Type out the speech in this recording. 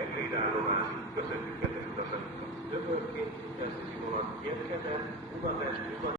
Egri állomás, köszönjük kedves utasainkat! Döbörként Intercity vonat Gyerkede, Budapest,